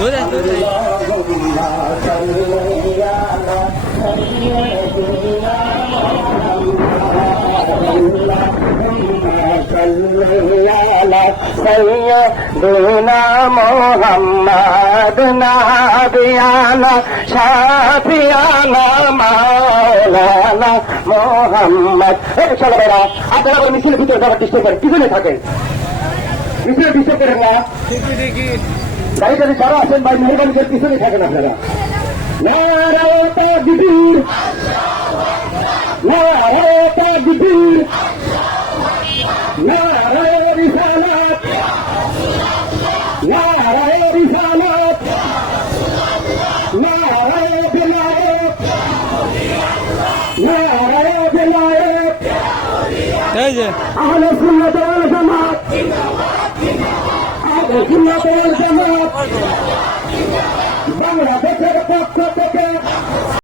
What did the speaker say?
سيدنا محمد نبينا شفيعنا مولانا محمد চলো ভাইরা আপনারা ওই মিছিলের ভিতরে যাওয়ার চেষ্টা করেন পিছনে থাকেন মিছিলের পিছনে করেন না গাড়িটা যারা আছেন ভাই মেহরবানি করে পিছনে থাকেন আপনারা নারায়ে তাকবীর নারায়ে তাকবীর নারায়ে রিসালাত নারায়ে রিসালাত নারায়ে বিলায়ত নারায়ে বিলায়ত এই যে আহলে সুন্নাত ওয়াল জামাত আহলে সুন্নাত ওয়াল জামাত বাংলাদেশের পক্ষ